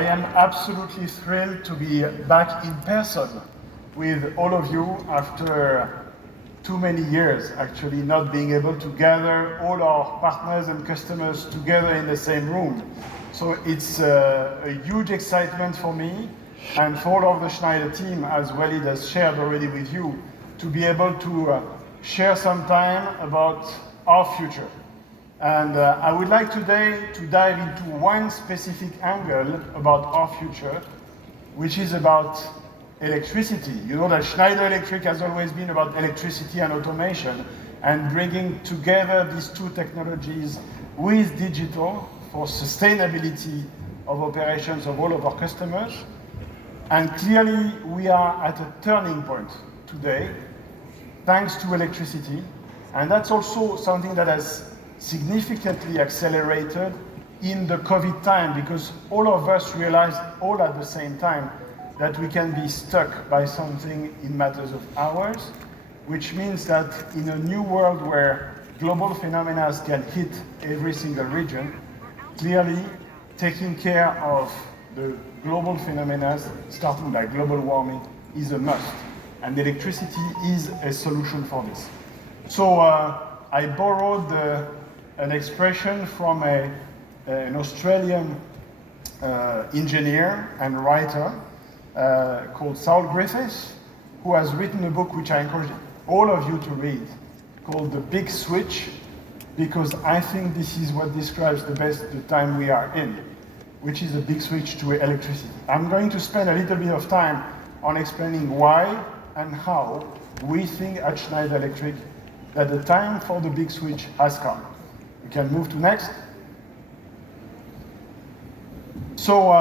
I am absolutely thrilled to be back in person with all of you after too many years, actually, not being able to gather all our partners and customers together in the same room. So it's a huge excitement for me and for all of the Schneider team, as Walid has shared already with you, to be able to share some time about our future. And I would like today to dive into one specific angle about our future, which is about electricity. You know that Schneider Electric has always been about electricity and automation and bringing together these two technologies with digital for sustainability of operations of all of our customers. And clearly we are at a turning point today thanks to electricity. And that's also something that has significantly accelerated in the COVID time, because all of us realized all at the same time that we can be stuck by something in matters of hours, which means that in a new world where global phenomena can hit every single region, clearly taking care of the global phenomena, starting by global warming, is a must. And electricity is a solution for this. So I borrowed an expression from an Australian engineer and writer called Saul Griffiths, who has written a book which I encourage all of you to read, called The Big Switch, because I think this is what describes the best the time we are in, which is a big switch to electricity. I'm going to spend a little bit of time on explaining why and how we think at Schneider Electric that the time for the big switch has come. We can move to next. So,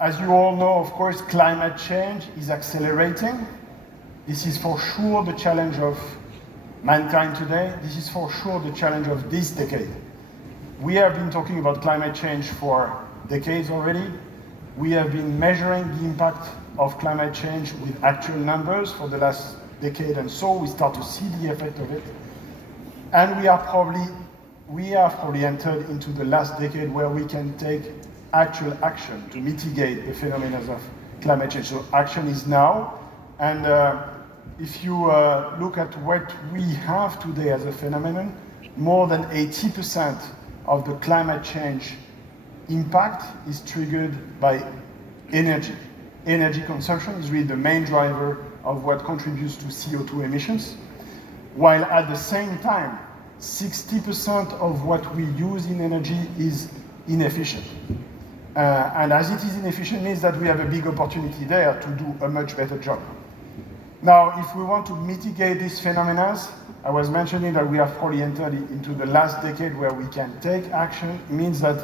as you all know, of course, climate change is accelerating. This is for sure the challenge of mankind today. This is for sure the challenge of this decade. We have been talking about climate change for decades already. We have been measuring the impact of climate change with actual numbers for the last decade, and so we start to see the effect of it. And we have probably entered into the last decade where we can take actual action to mitigate the phenomena of climate change. So action is now. And if you look at what we have today as a phenomenon, more than 80% of the climate change impact is triggered by energy. Energy consumption is really the main driver of what contributes to CO2 emissions, while at the same time, 60% of what we use in energy is inefficient. And as it is inefficient means that we have a big opportunity there to do a much better job. Now, if we want to mitigate these phenomena, I was mentioning that we have probably entered into the last decade where we can take action. It means that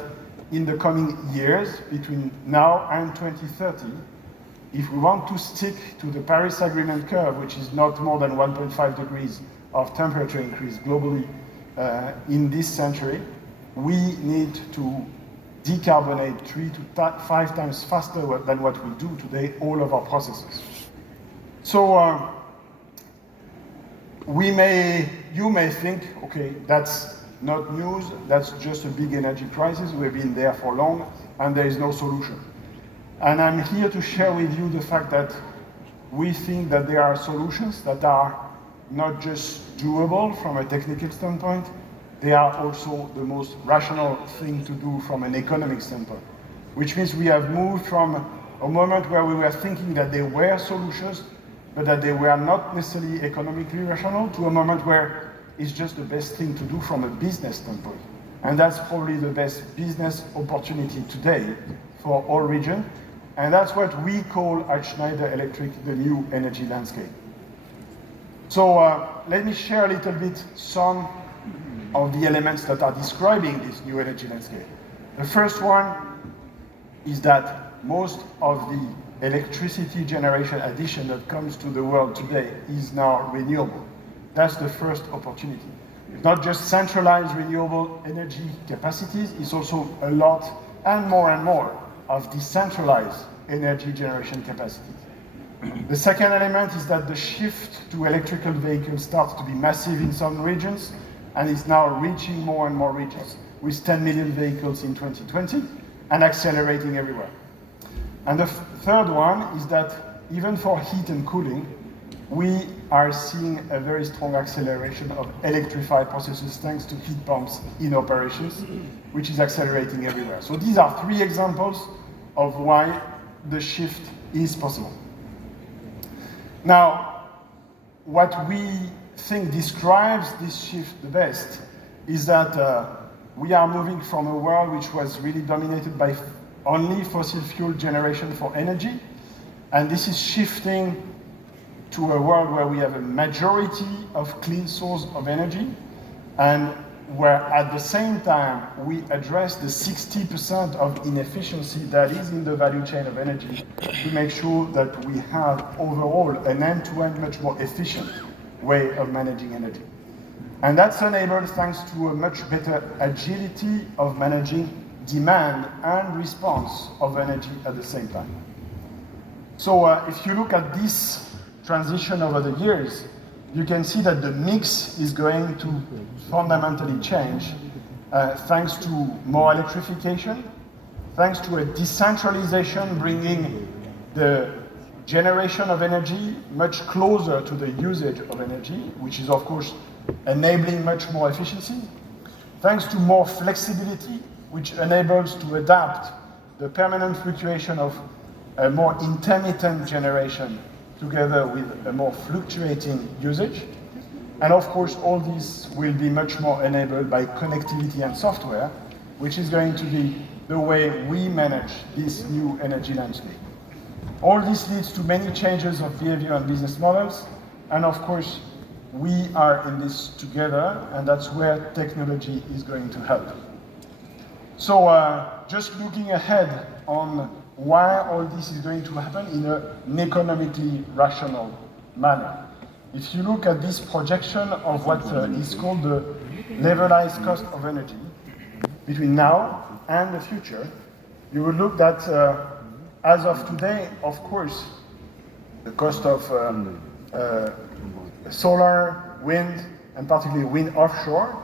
in the coming years, between now and 2030, if we want to stick to the Paris Agreement curve, which is not more than 1.5 degrees of temperature increase globally in this century, we need to decarbonate 3 to 5 times faster than what we do today, all of our processes. So you may think, okay, that's not news, that's just a big energy crisis, we've been there for long, and there is no solution. And I'm here to share with you the fact that we think that there are solutions that are not just doable from a technical standpoint, they are also the most rational thing to do from an economic standpoint. Which means we have moved from a moment where we were thinking that there were solutions, but that they were not necessarily economically rational, to a moment where it's just the best thing to do from a business standpoint. And that's probably the best business opportunity today for all regions. And that's what we call at Schneider Electric the new energy landscape. So let me share a little bit some of the elements that are describing this new energy landscape. The first one is that most of the electricity generation addition that comes to the world today is now renewable. That's the first opportunity. It's not just centralized renewable energy capacities, it's also a lot and more of decentralized energy generation capacities. The second element is that the shift to electrical vehicles starts to be massive in some regions and is now reaching more and more regions, with 10 million vehicles in 2020 and accelerating everywhere. And the third one is that even for heat and cooling, we are seeing a very strong acceleration of electrified processes thanks to heat pumps in operations, which is accelerating everywhere. So these are three examples of why the shift is possible. Now, what we think describes this shift the best is that we are moving from a world which was really dominated by only fossil fuel generation for energy, and this is shifting to a world where we have a majority of clean source of energy, and where at the same time we address the 60% of inefficiency that is in the value chain of energy to make sure that we have overall an end-to-end much more efficient way of managing energy. And that's enabled thanks to a much better agility of managing demand and response of energy at the same time. So if you look at this transition over the years, you can see that the mix is going to fundamentally change thanks to more electrification, thanks to a decentralization bringing the generation of energy much closer to the usage of energy, which is of course enabling much more efficiency, thanks to more flexibility, which enables to adapt the permanent fluctuation of a more intermittent generation together with a more fluctuating usage. And of course, all this will be much more enabled by connectivity and software, which is going to be the way we manage this new energy landscape. All this leads to many changes of behavior and business models, and of course, we are in this together, and that's where technology is going to help. So just looking ahead on why all this is going to happen in an economically rational manner. If you look at this projection of what is called the levelized cost of energy between now and the future, you will look that as of today, of course, the cost of solar, wind, and particularly wind offshore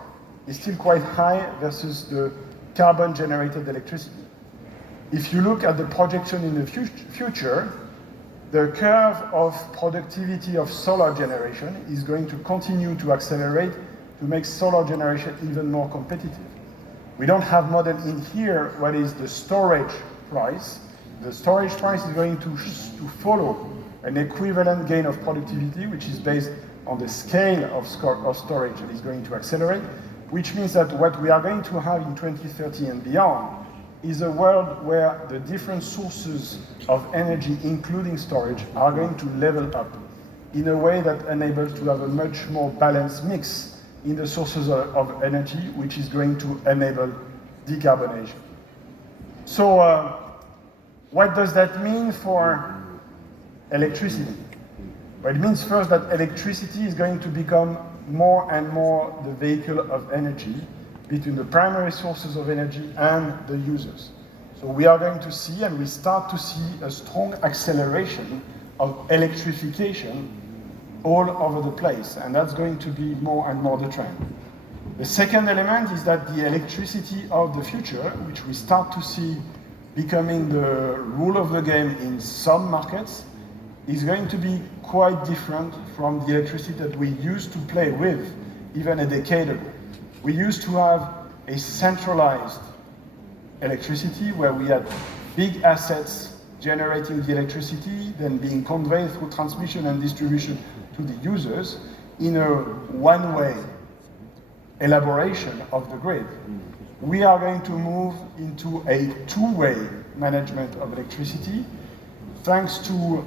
is still quite high versus the carbon-generated electricity. If you look at the projection in the future, the curve of productivity of solar generation is going to continue to accelerate to make solar generation even more competitive. We don't have model in here what is the storage price. The storage price is going to follow an equivalent gain of productivity, which is based on the scale of storage that is going to accelerate, which means that what we are going to have in 2030 and beyond is a world where the different sources of energy, including storage, are going to level up in a way that enables to have a much more balanced mix in the sources of energy, which is going to enable decarbonation. So what does that mean for electricity? Well, it means first that electricity is going to become more and more the vehicle of energy between the primary sources of energy and the users. So we are going to see, and we start to see, a strong acceleration of electrification all over the place, and that's going to be more and more the trend. The second element is that the electricity of the future, which we start to see becoming the rule of the game in some markets, is going to be quite different from the electricity that we used to play with even a decade ago. We used to have a centralized electricity where we had big assets generating the electricity, then being conveyed through transmission and distribution to the users in a one-way elaboration of the grid. We are going to move into a two-way management of electricity thanks to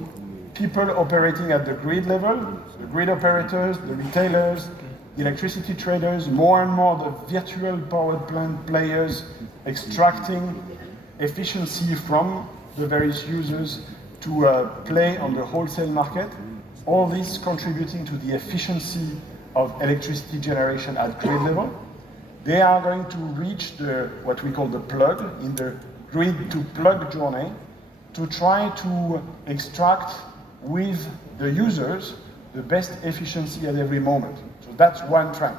people operating at the grid level, the grid operators, the retailers, the electricity traders, more and more the virtual power plant players extracting efficiency from the various users to play on the wholesale market. All this contributing to the efficiency of electricity generation at grid level. They are going to reach what we call the plug in the grid to plug journey to try to extract with the users the best efficiency at every moment. So that's one trend.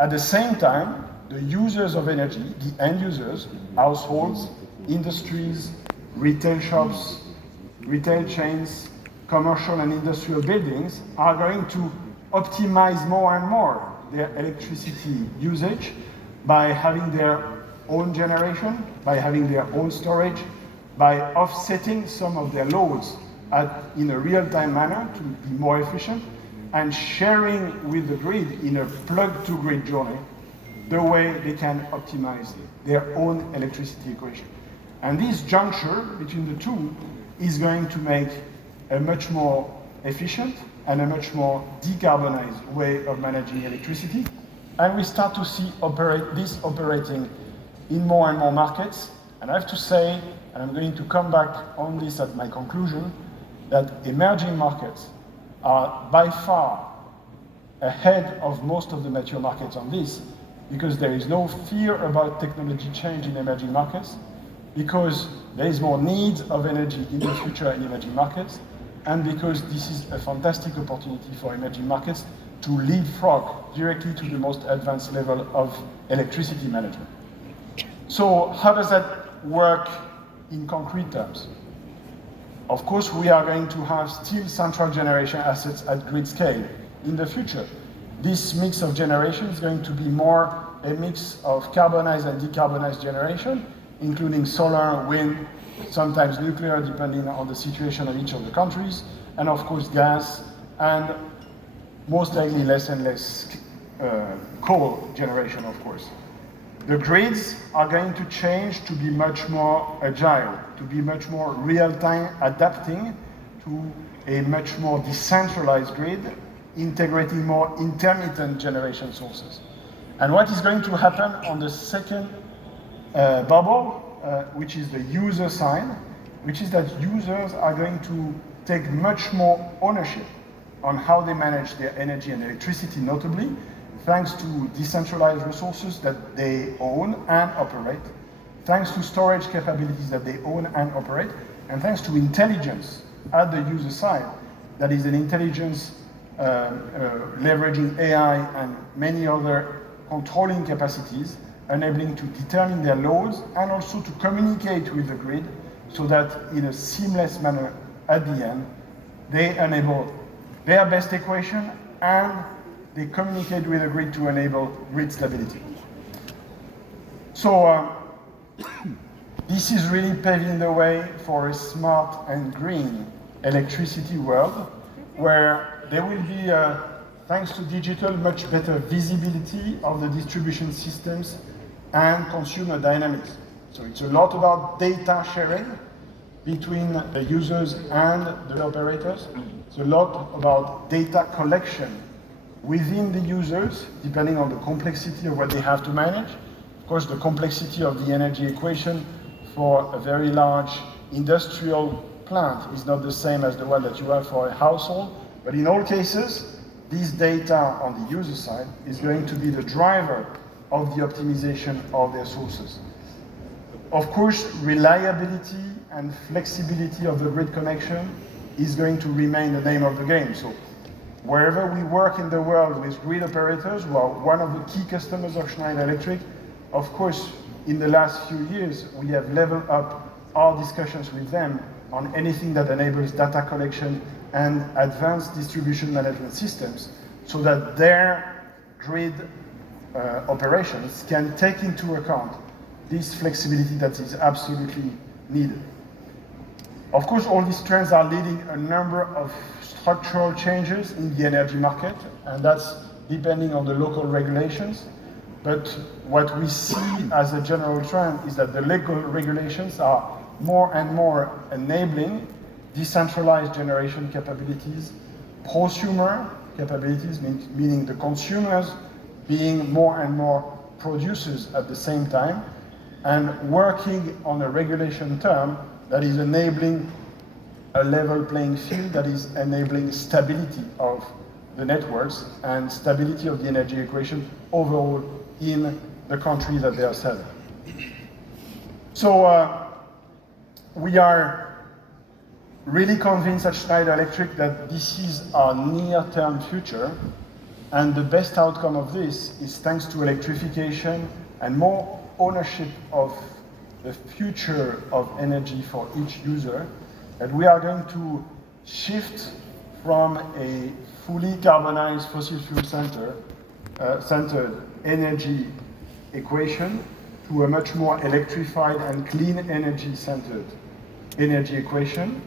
At the same time, the users of energy, the end users, households, industries, retail shops, retail chains, commercial and industrial buildings are going to optimize more and more their electricity usage by having their own generation, by having their own storage, by offsetting some of their loads in a real-time manner to be more efficient, and sharing with the grid in a plug-to-grid journey the way they can optimize their own electricity equation. And this juncture between the two is going to make a much more efficient and a much more decarbonized way of managing electricity. And we start to see this operating in more and more markets. And I have to say, and I'm going to come back on this at my conclusion, that emerging markets are by far ahead of most of the mature markets on this, because there is no fear about technology change in emerging markets, because there is more need of energy in the future in emerging markets, and because this is a fantastic opportunity for emerging markets to leapfrog directly to the most advanced level of electricity management. So how does that work in concrete terms? Of course, we are going to have still central generation assets at grid scale in the future. This mix of generation is going to be more a mix of carbonized and decarbonized generation, including solar, wind, sometimes nuclear, depending on the situation of each of the countries, and of course gas, and most likely less and less coal generation, of course. The grids are going to change to be much more agile, to be much more real-time adapting to a much more decentralized grid, integrating more intermittent generation sources. And what is going to happen on the second bubble, which is the user side, which is that users are going to take much more ownership on how they manage their energy and electricity, notably, thanks to decentralized resources that they own and operate, thanks to storage capabilities that they own and operate, and thanks to intelligence at the user side, that is an intelligence leveraging AI and many other controlling capacities, enabling to determine their loads and also to communicate with the grid so that in a seamless manner at the end, they enable their best equation and they communicate with the grid to enable grid stability. So this is really paving the way for a smart and green electricity world where there will be, thanks to digital, much better visibility of the distribution systems and consumer dynamics. So it's a lot about data sharing between the users and the operators. It's a lot about data collection within the users, depending on the complexity of what they have to manage. Of course, the complexity of the energy equation for a very large industrial plant is not the same as the one that you have for a household, but in all cases, this data on the user side is going to be the driver of the optimization of their sources. Of course, reliability and flexibility of the grid connection is going to remain the name of the game. So wherever we work in the world with grid operators, who are one of the key customers of Schneider Electric, of course, in the last few years, we have leveled up our discussions with them on anything that enables data collection and advanced distribution management systems so that their grid operations can take into account this flexibility that is absolutely needed. Of course, all these trends are leading a number of structural changes in the energy market, and that's depending on the local regulations. But what we see as a general trend is that the local regulations are more and more enabling decentralized generation capabilities, prosumer capabilities, meaning the consumers being more and more producers at the same time, and working on a regulation term that is enabling a level playing field, that is enabling stability of the networks and stability of the energy equation overall in the country that they are selling. So we are really convinced at Schneider Electric that this is our near-term future, and the best outcome of this is thanks to electrification and more ownership of the future of energy for each user, that we are going to shift from a fully carbonized fossil fuel centered energy equation to a much more electrified and clean energy centered energy equation.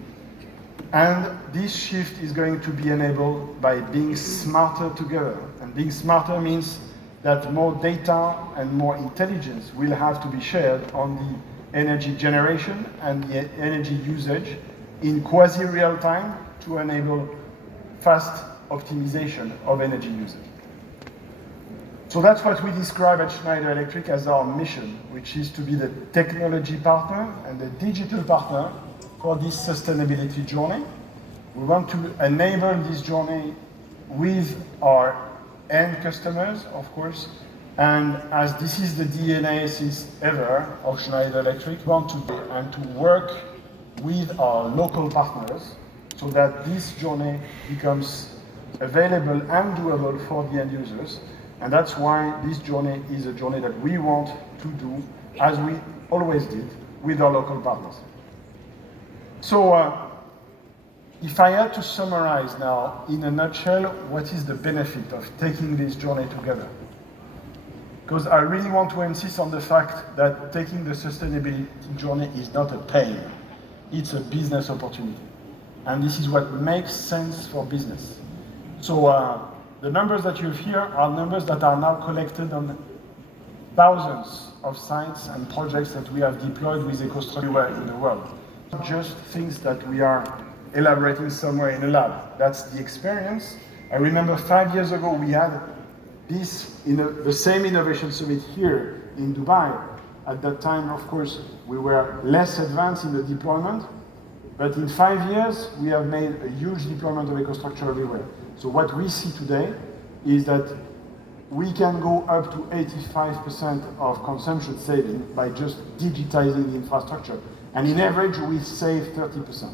And this shift is going to be enabled by being smarter together. And being smarter means that more data and more intelligence will have to be shared on the energy generation and the energy usage in quasi-real time to enable fast optimization of energy usage. So that's what we describe at Schneider Electric as our mission, which is to be the technology partner and the digital partner for this sustainability journey. We want to enable this journey with our end customers, of course, and as this is the DNA since ever of Schneider Electric, we want to work with our local partners so that this journey becomes available and doable for the end users. And that's why this journey is a journey that we want to do, as we always did, with our local partners. So, if I had to summarize now, in a nutshell, what is the benefit of taking this journey together? Because I really want to insist on the fact that taking the sustainability journey is not a pain, it's a business opportunity. And this is what makes sense for business. So, the numbers that you have here are numbers that are now collected on thousands of sites and projects that we have deployed with EcoStruxure everywhere in the world. Not just things that we are elaborating somewhere in a lab. That's the experience. I remember 5 years ago we had this the same innovation summit here in Dubai. At that time, of course, we were less advanced in the deployment, but in 5 years we have made a huge deployment of EcoStruxure everywhere. So what we see today is that we can go up to 85% of consumption saving by just digitizing the infrastructure. And in average, we save 30%.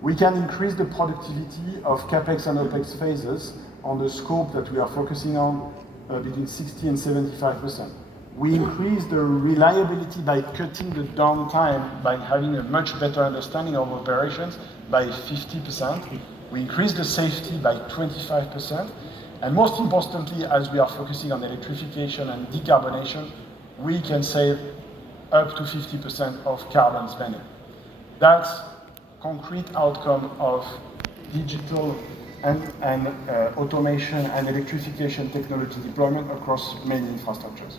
We can increase the productivity of CapEx and OpEx phases on the scope that we are focusing on between 60 and 75%. We increase the reliability by cutting the downtime by having a much better understanding of operations by 50%. We increase the safety by 25%. And most importantly, as we are focusing on electrification and decarbonation, we can save up to 50% of carbon spending. That's concrete outcome of digital and automation and electrification technology deployment across many infrastructures.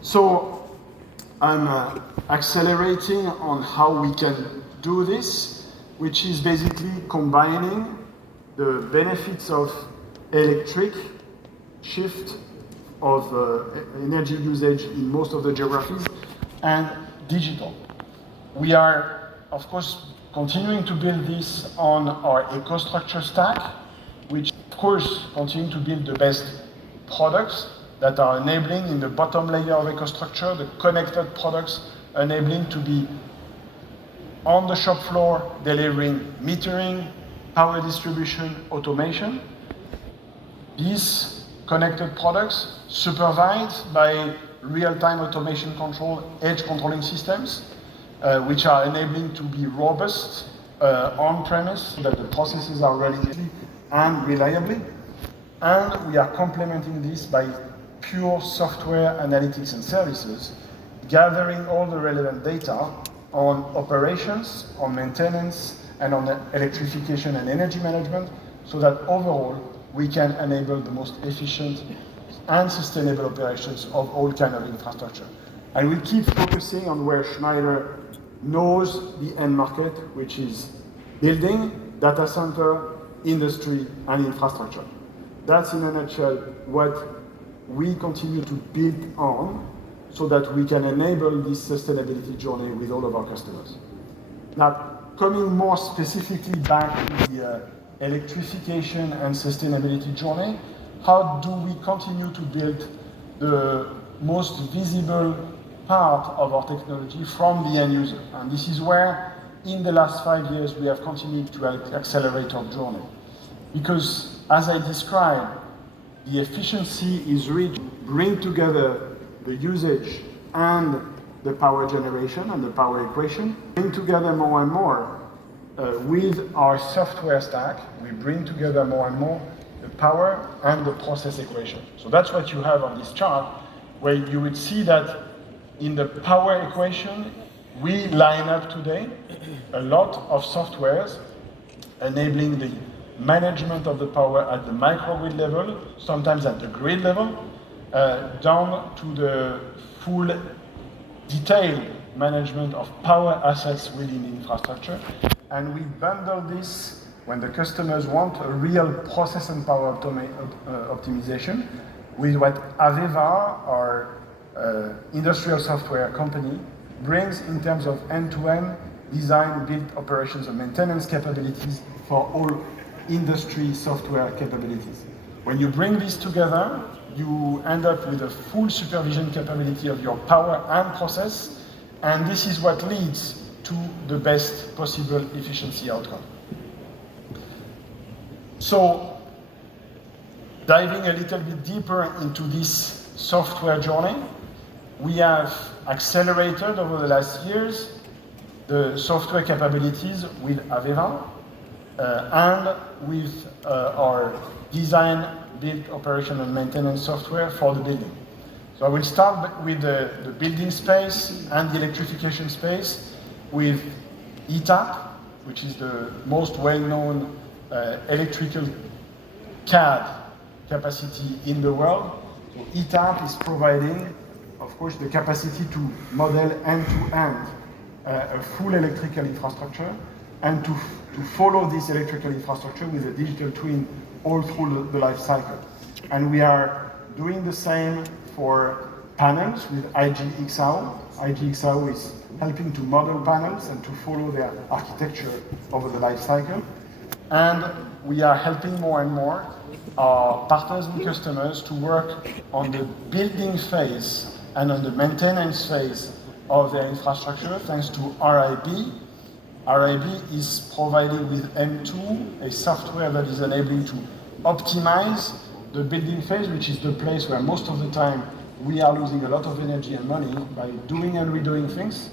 So I'm accelerating on how we can do this, which is basically combining the benefits of electric shift of energy usage in most of the geographies and digital. We are, of course, continuing to build this on our EcoStruxure stack, which, of course, continue to build the best products that are enabling in the bottom layer of EcoStruxure, the connected products enabling to be on the shop floor, delivering metering, power distribution, automation. These connected products supervised by real-time automation control, edge controlling systems, which are enabling to be robust on-premise, so that the processes are running easily and reliably. And we are complementing this by pure software analytics and services, gathering all the relevant data on operations, on maintenance, and on electrification and energy management, so that overall we can enable the most efficient and sustainable operations of all kinds of infrastructure. And we keep focusing on where Schneider knows the end market, which is building, data center, industry, and infrastructure. That's in a nutshell what we continue to build on so that we can enable this sustainability journey with all of our customers. Now, coming more specifically back to the electrification and sustainability journey, how do we continue to build the most visible part of our technology from the end user? And this is where, in the last 5 years, we have continued to accelerate our journey. Because, as I described, the efficiency is reached, bring together the usage and the power generation and the power equation. Bring together more and more with our software stack, we bring together more and more the power and the process equation. So that's what you have on this chart, where you would see that in the power equation, we line up today a lot of softwares enabling the management of the power at the microgrid level, sometimes at the grid level, down to the full detailed management of power assets within the infrastructure. And we bundle this when the customers want a real process and power optimization with what AVEVA, our industrial software company, brings in terms of end-to-end design, build, operations, and maintenance capabilities for all industry software capabilities. When you bring this together, you end up with a full supervision capability of your power and process, and this is what leads to the best possible efficiency outcome. So, diving a little bit deeper into this software journey, we have accelerated over the last years the software capabilities with AVEVA and with our design, build, operation, and maintenance software for the building. So I will start with the building space and the electrification space with ETAP, which is the most well-known electrical CAD capacity in the world. So ETAP is providing, of course, the capacity to model end-to-end a full electrical infrastructure and to follow this electrical infrastructure with a digital twin all through the life cycle. And we are doing the same for panels with IGXAO. IGXAO is helping to model panels and to follow their architecture over the life cycle. And we are helping more and more our partners and customers to work on the building phase and on the maintenance phase of their infrastructure thanks to RIB. RIB is providing with M2 a software that is enabling to optimize the building phase, which is the place where most of the time we are losing a lot of energy and money by doing and redoing things.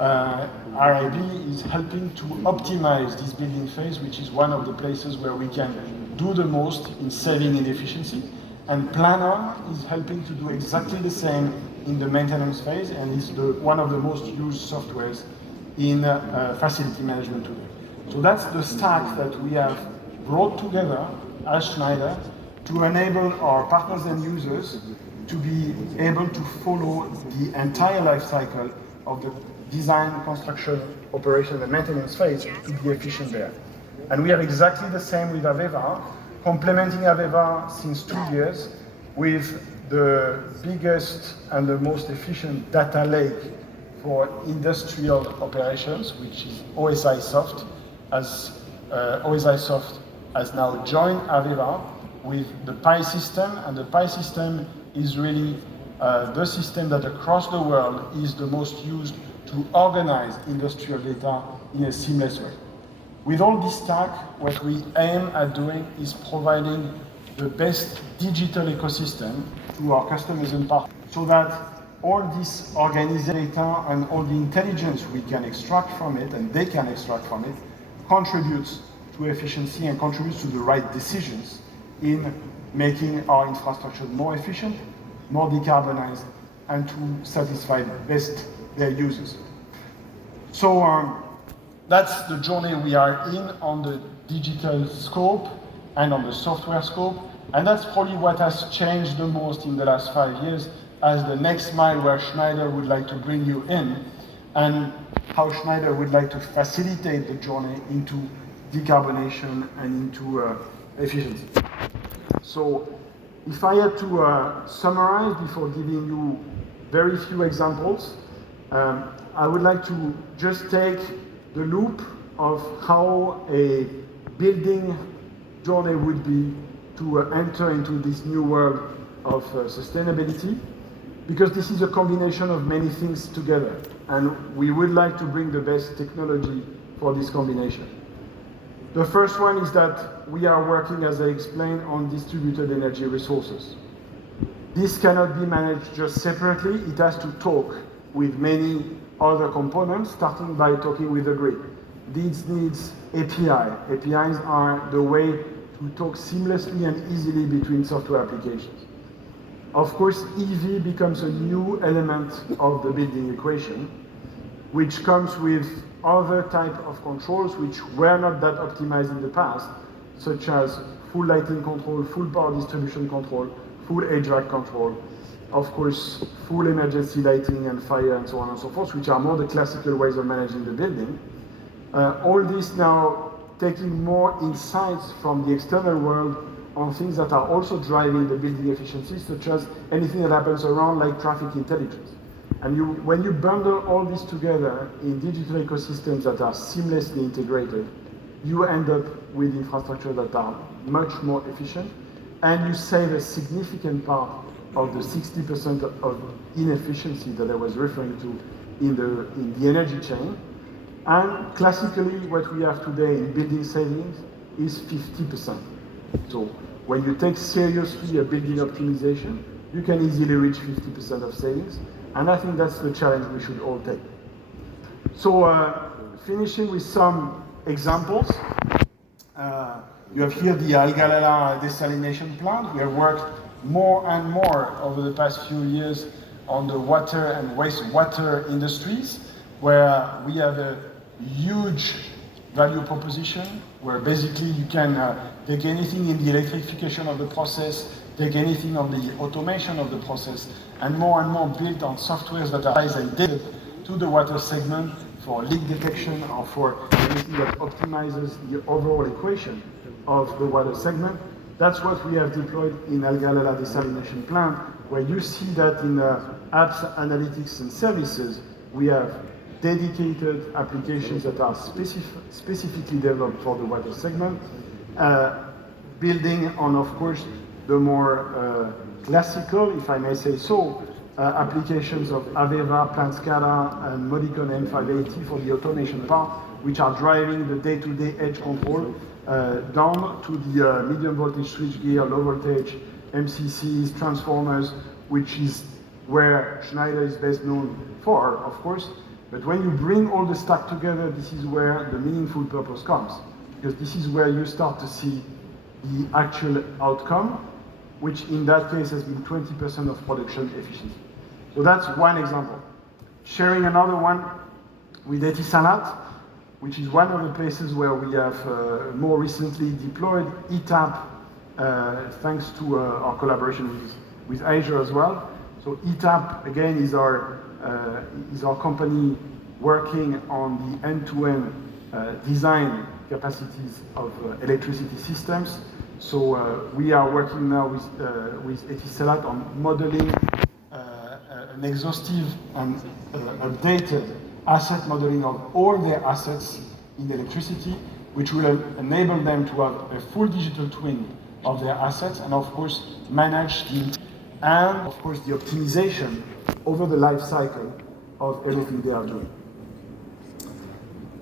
RIB is helping to optimize this building phase, which is one of the places where we can do the most in saving in efficiency. And Planon is helping to do exactly the same in the maintenance phase and is one of the most used softwares in facility management today. So that's the stack that we have brought together as Schneider to enable our partners and users to be able to follow the entire life cycle of the design, construction, operation, and maintenance phase to be efficient there. And we are exactly the same with AVEVA, complementing AVEVA since 2 years with the biggest and the most efficient data lake for industrial operations, which is OSIsoft. As OSIsoft has now joined AVEVA with the PI system, and the PI system is really the system that across the world is the most used to organize industrial data in a seamless way. With all this stack, what we aim at doing is providing the best digital ecosystem to our customers and partners so that all this organized data and all the intelligence we can extract from it and they can extract from it contributes to efficiency and contributes to the right decisions in making our infrastructure more efficient, more decarbonized, and to satisfy best their users. So that's the journey we are in on the digital scope and on the software scope, and that's probably what has changed the most in the last 5 years as the next mile where Schneider would like to bring you in and how Schneider would like to facilitate the journey into decarbonation and into efficiency. So if I had to summarize before giving you very few examples, I would like to just take the loop of how a building journey would be to enter into this new world of sustainability, because this is a combination of many things together, and we would like to bring the best technology for this combination. The first one is that we are working, as I explained, on distributed energy resources. This cannot be managed just separately, it has to talk with many other components, starting by talking with the grid. This needs API. APIs are the way to talk seamlessly and easily between software applications. Of course, EV becomes a new element of the building equation, which comes with other type of controls which were not that optimized in the past, such as full lighting control, full power distribution control, full HVAC control, of course, full emergency lighting and fire and so on and so forth, which are more the classical ways of managing the building. All this now taking more insights from the external world on things that are also driving the building efficiency, such as anything that happens around, like traffic intelligence. And when you bundle all this together in digital ecosystems that are seamlessly integrated, you end up with infrastructure that are much more efficient, and you save a significant part of the 60% of inefficiency that I was referring to in the energy chain. And classically, what we have today in building savings is 50%. So when you take seriously a building optimization, you can easily reach 50% of savings. And I think that's the challenge we should all take. So finishing with some examples. You have here the Algalala desalination plant. We have worked more and more over the past few years on the water and wastewater industries, where we have a huge value proposition, where basically you can take anything in the electrification of the process, take anything on the automation of the process, and more build on softwares that are dedicated to the water segment for leak detection or for anything that optimizes the overall equation of the water segment. That's what we have deployed in Algalala desalination plant, where you see that in apps, analytics, and services, we have dedicated applications that are specifically developed for the water segment, building on, of course, the more classical, if I may say so, applications of Aveva, PlantScala, and Modicon M580 for the automation part, which are driving the day-to-day edge control down to the medium voltage switchgear, low voltage MCCs, transformers, which is where Schneider is best known for, of course. But when you bring all the stack together, this is where the meaningful purpose comes, because this is where you start to see the actual outcome, which in that case has been 20% of production efficiency. So that's one example. Sharing another one with Etisalat, which is one of the places where we have more recently deployed ETAP, thanks to our collaboration with Azure as well. So ETAP, again, is our company working on the end-to-end design capacities of electricity systems. So we are working now with Etisalat on modeling an exhaustive and updated asset modeling of all their assets in electricity, which will enable them to have a full digital twin of their assets, and of course manage the optimization over the life cycle of everything they are doing.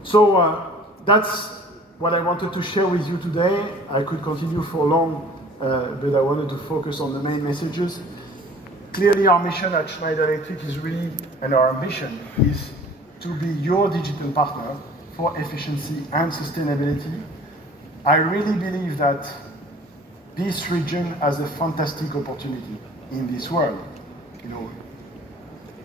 So that's what I wanted to share with you today. I could continue for long, but I wanted to focus on the main messages. Clearly, our mission at Schneider Electric is really, and our ambition is to be your digital partner for efficiency and sustainability. I really believe that this region has a fantastic opportunity in this world. You know,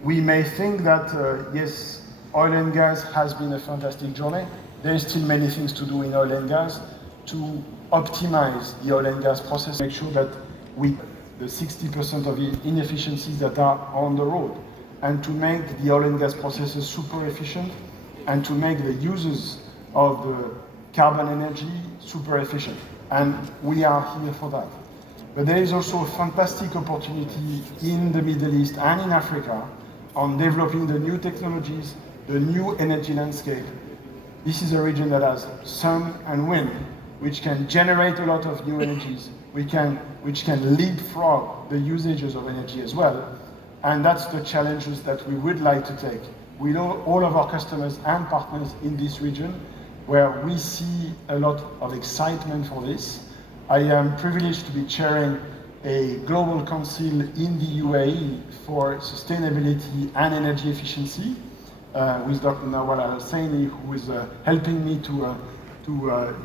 we may think that yes, oil and gas has been a fantastic journey. There is still many things to do in oil and gas to optimize the oil and gas process, make sure that we the 60% of the inefficiencies that are on the road, and to make the oil and gas processes super efficient, and to make the users of the carbon energy super efficient. And we are here for that. But there is also a fantastic opportunity in the Middle East and in Africa on developing the new technologies, the new energy landscape. This is a region that has sun and wind, which can generate a lot of new energies, which can leapfrog the usages of energy as well. And that's the challenges that we would like to take with all of our customers and partners in this region, where we see a lot of excitement for this. I am privileged to be chairing a global council in the UAE for sustainability and energy efficiency with Dr. Nawal Al-Husseini, who is helping me to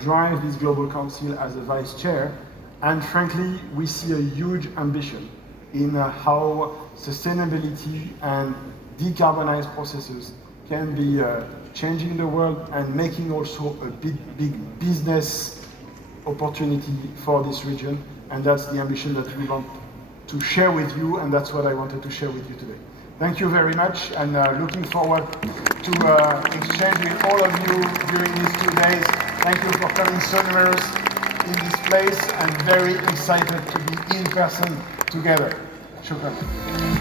drive this global council as a vice chair. And frankly, we see a huge ambition in how sustainability and decarbonized processes can be changing the world and making also a big business opportunity for this region. And that's the ambition that we want to share with you, and that's what I wanted to share with you today. Thank you very much, and looking forward to exchange with all of you during these 2 days. Thank you for coming so numerous in this place, and very excited to be in person together. Shukran.